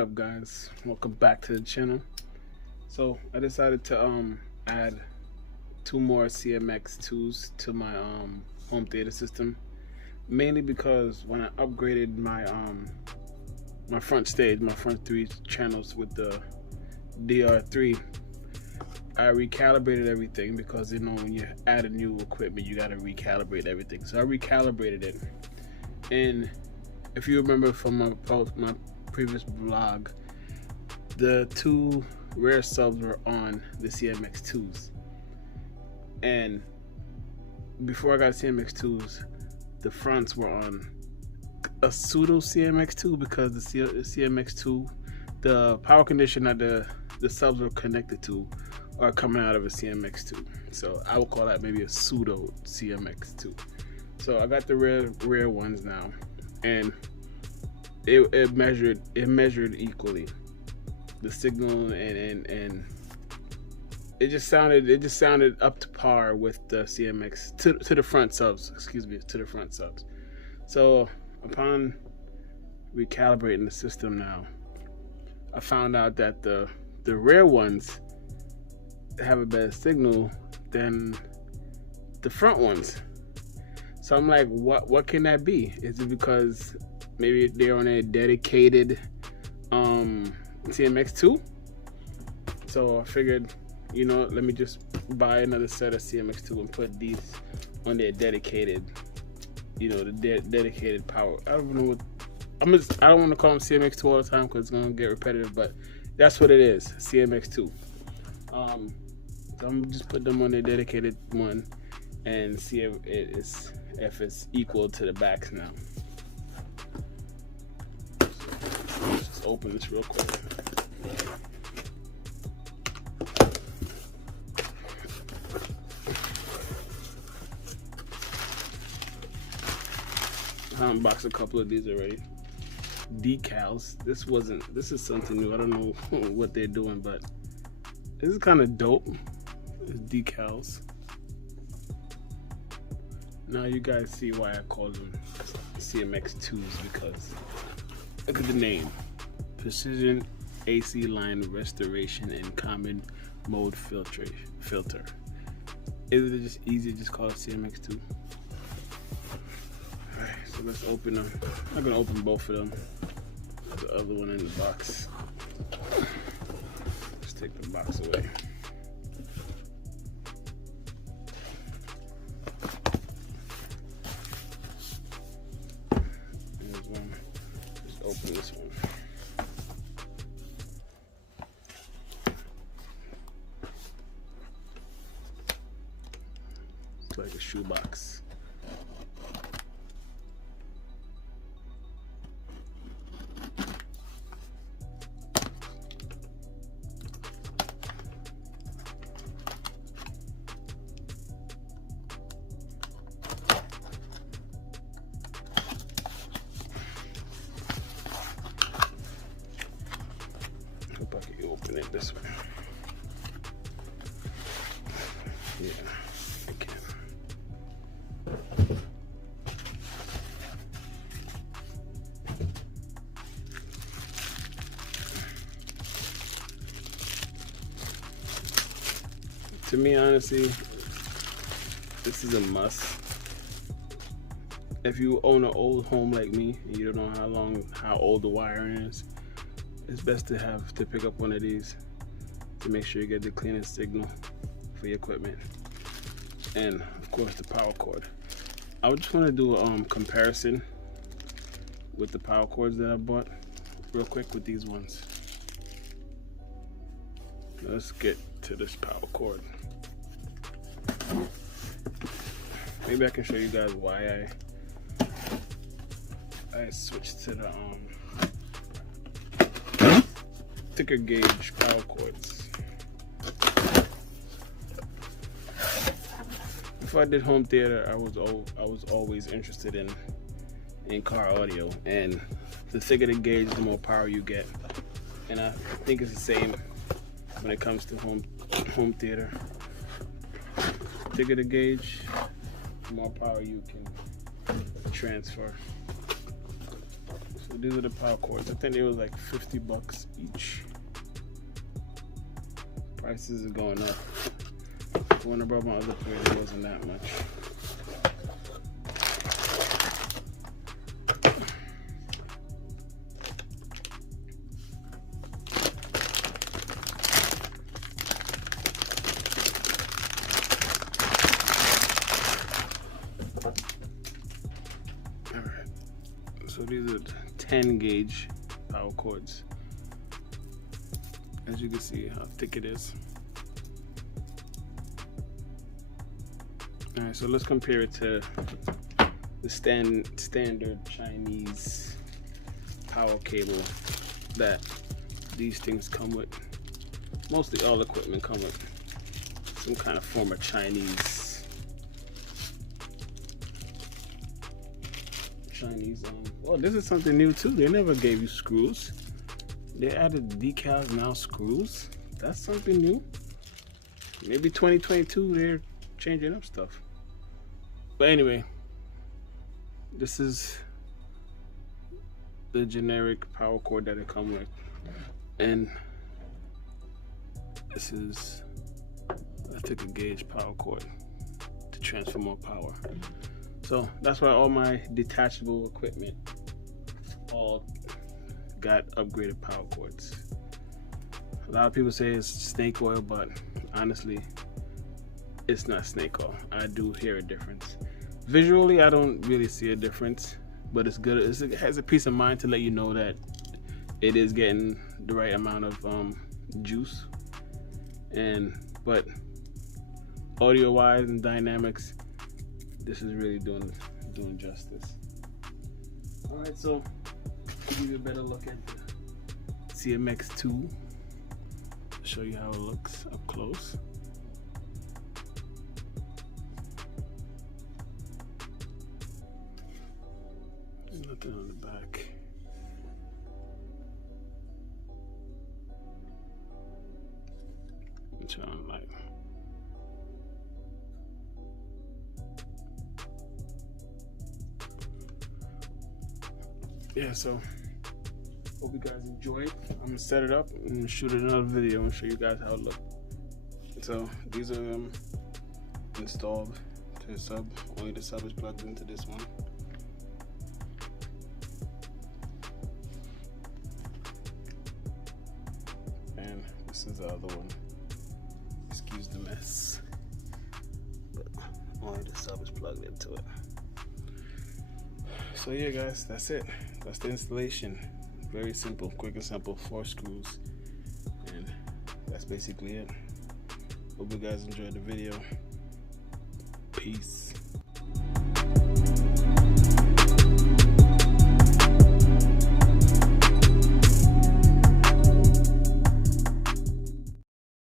up, guys? Welcome back to the channel. So I decided to add 2 more CMX-2s to my home theater system, mainly because when I upgraded my my front stage, my front 3 channels with the DR3, I recalibrated everything because, you know, when you add a new equipment you got to recalibrate everything. So I recalibrated it, and if you remember from my previous vlog, the 2 rare subs were on the CMX-2s, and before I got CMX-2s, the fronts were on a pseudo CMX-2 because the CMX-2, the power condition that the subs were connected to are coming out of a CMX-2. So I would call that maybe a pseudo CMX-2. So I got the rare ones now, and it measured equally the signal, and it just sounded up to par with the CMX to the front subs, to the front subs. So upon recalibrating the system now, I found out that the rare ones have a better signal than the front ones. So I'm like, what can that be? Is it because maybe they're on a dedicated CMX-2? So I figured, you know, let me just buy another set of CMX-2 and put these on their dedicated, you know, the dedicated power. I don't know what I don't want to call them CMX-2 all the time because it's gonna get repetitive, but that's what it is, CMX-2. So I'm just put them on their dedicated one and see if it's equal to the backs now. So let's just open this real quick. I unboxed a couple of these already. Decals. This is something new. I don't know what they're doing, but this is kind of dope. It's decals. Now you guys see why I call them CMX-2s, because look at the name. Precision AC line restoration and common mode filter. Is it just easy to just call it CMX-2? Alright, so let's open them. I'm gonna open both of them. The other one in the box. Let's take the box away. There's one. Just open this one. It's like a shoebox. Hope I can open it this way. Yeah, I can. To me, honestly, this is a must. If you own an old home like me and you don't know how old the wiring is, it's best to pick up one of these to make sure you get the cleanest signal for your equipment. And of course the power cord. I just want to do a comparison with the power cords that I bought real quick with these ones. Let's get to this power cord. Maybe I can show you guys why I switched to the thicker gauge power cords. Before I did home theater, I was always interested in car audio, and the thicker the gauge, the more power you get. And I think it's the same when it comes to home theater. Thicker the gauge, the more power you can transfer. So these are the power cords. I think they was like 50 bucks each. Prices are going up. When I brought my other pair, it wasn't that much. Alright, so these are 10 gauge power cords. As you can see how thick it is. Alright, so let's compare it to the standard Chinese power cable that these things come with. Mostly all equipment come with some kind of form of Chinese oh, this is something new too. They never gave you screws. They added decals, now screws. That's something new. Maybe 2022 they're changing up stuff. But anyway, this is the generic power cord that it comes with, and this is, I took a gauge power cord to transfer more power. So that's why all my detachable equipment all got upgraded power cords. A lot of people say it's snake oil, but honestly, it's not snake oil. I do hear a difference. Visually, I don't really see a difference, but it's good. It has a peace of mind to let you know that it is getting the right amount of juice. But audio-wise and dynamics, this is really doing justice. All right, so give you a better look at the CMX-2. Show you how it looks up close. Nothing on the back. Turn on light. Yeah, so hope you guys enjoyed. I'm gonna set it up and shoot another video and show you guys how it looks. So these are them installed to the sub. Only the sub is plugged into this one. And this is the other one. Excuse the mess, but only the sub is plugged into it. So yeah guys, that's it. That's the installation. Very simple, quick and simple, 4 screws, and that's basically it. Hope you guys enjoyed the video. Peace.